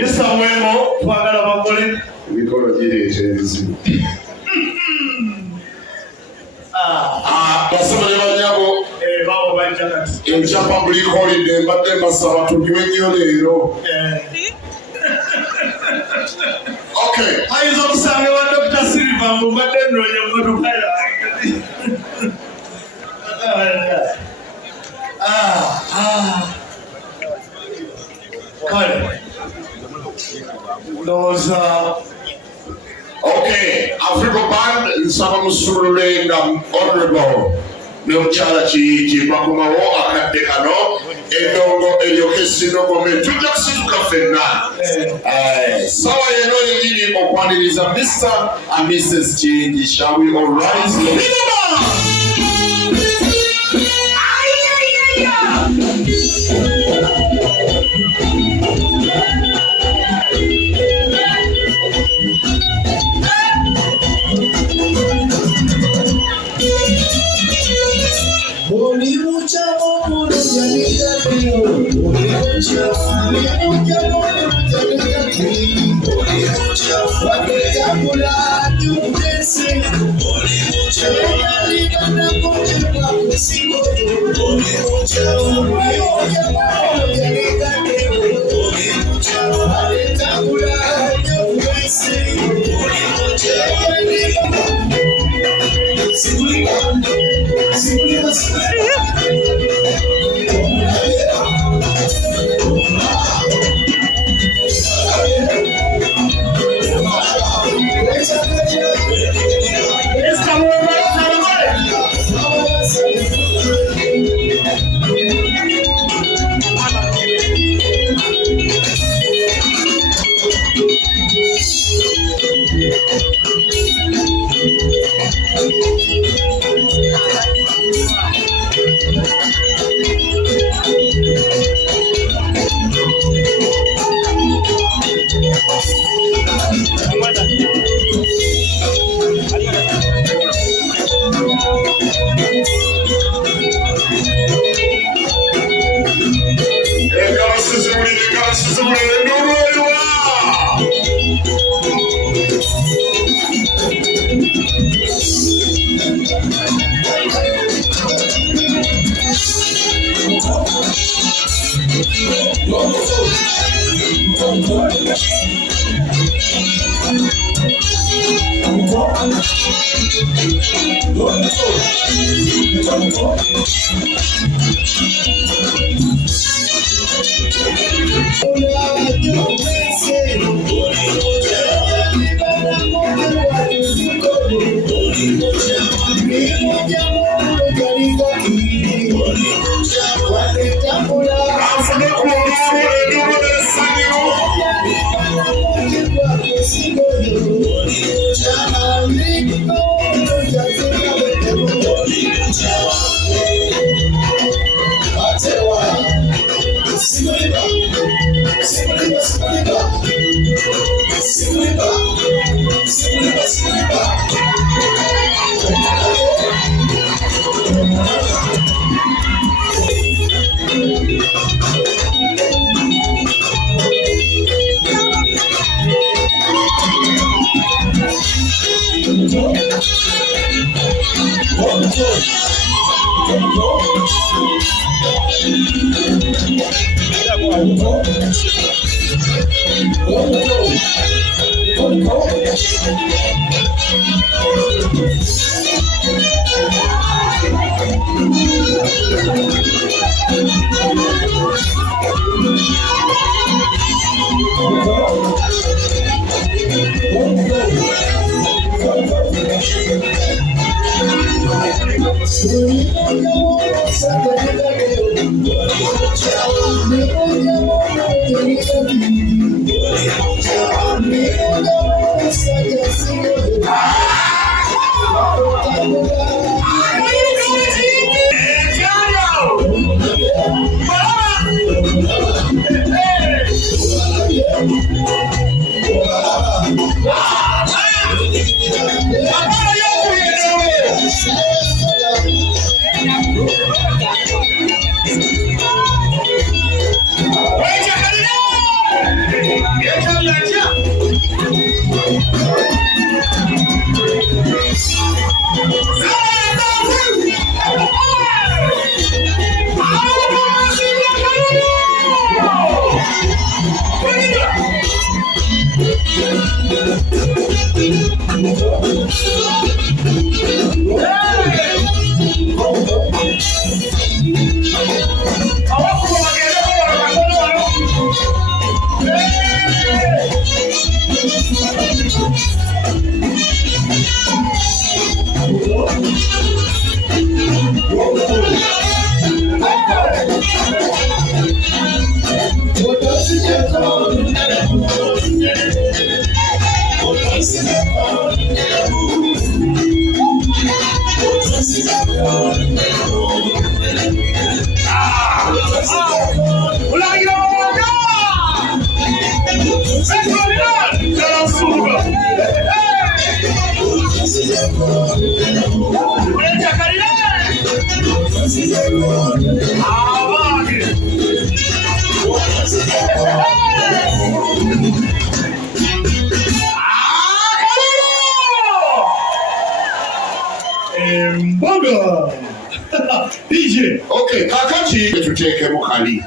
Mr. Wemo, twagala bakole. Mikolo gireje ebizibu. Basaba ne banyabo. Babo bajja kati. Enkya public holiday mbadde mbasaba tunywe nnyo leero. Okay. Ayinza okusanga wa Dr. Silva mbu mbadde nnoonya mmotoka yange. Kale. Okay, Africa Band nsaba musulule nga honorable n'omukyala kiyiki bakumawo akadde kano endongo eryokesino gome tujja kusituka ffenna sawa yeno yiri okwaniriza Mr. and Mrs. Kiyiki. Shall we all rise? DJ. Okay, kakati tuteeke mukali.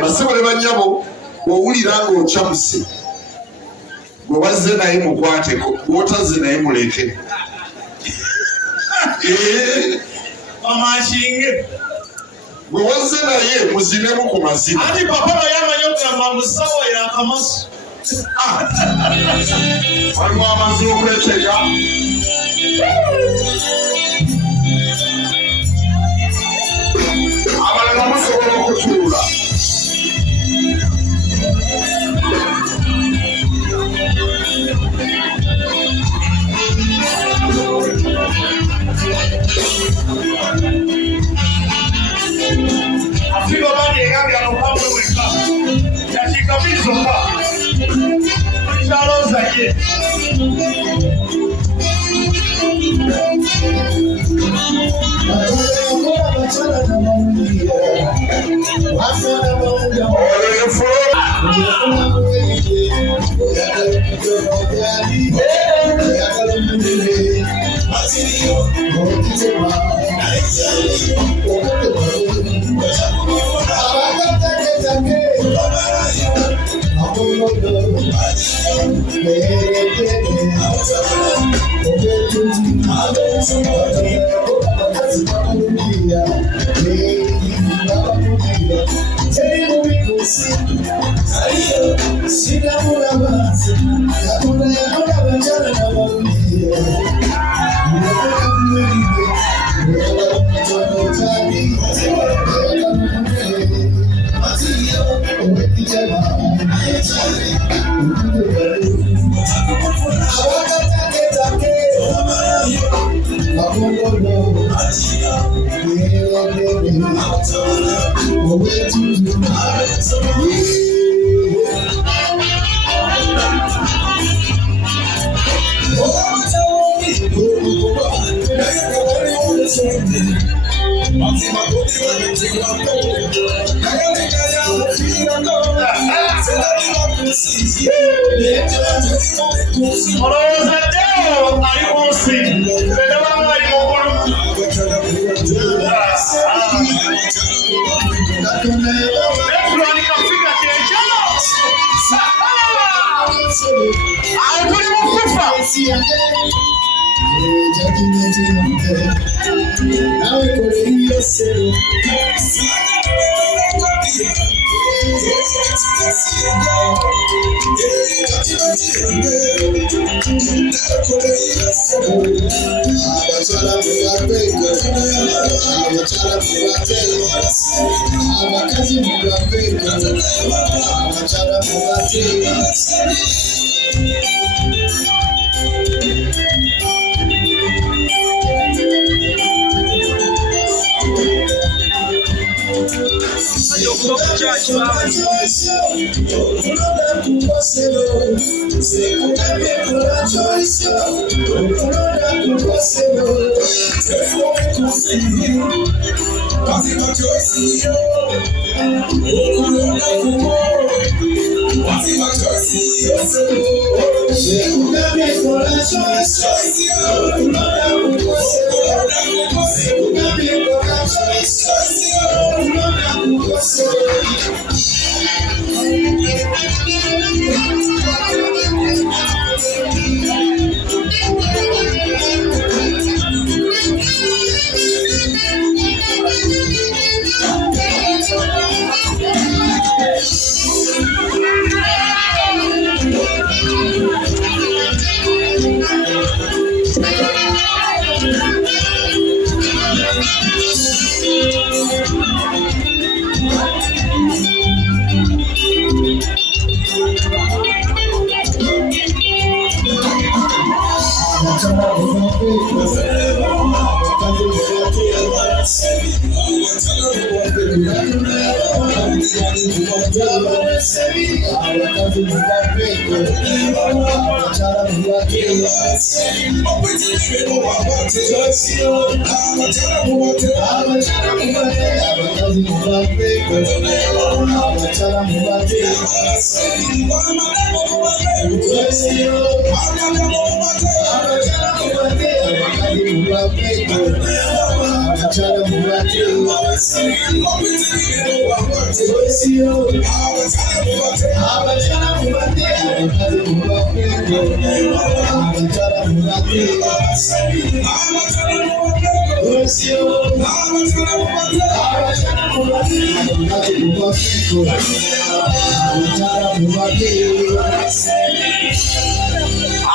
Basebole banyabo owulira ng'okyamuse. Gwe wazze naye mukwateko, gw'otazze naye muleke. Amashinge. Gwe wazze naye muzinemu ku mazina. Ati papa bayamanya okugamba musawo yakamasu. Waliwo amazima okuleteka. Abalala musobola okutuula. Afiba bani egambye alokambwe weka. Yakikabiriza oba. Kyaloza ye.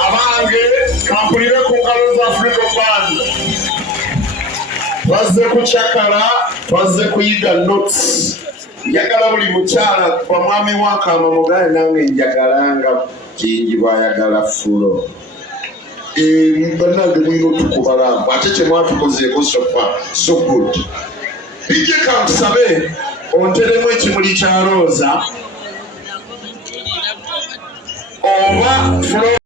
Abange kampulire ku ngalo za Africa Band bazze kucakala bazze kuyiga notes njagala buli mukyala kwa mwami wakama mugale nange njagalanga kingi bwayagala fulo bannange mwina otukubalamba ate kyemwatukozeeko so good bijje kankusabe onteremu ekimuli kya rooza oba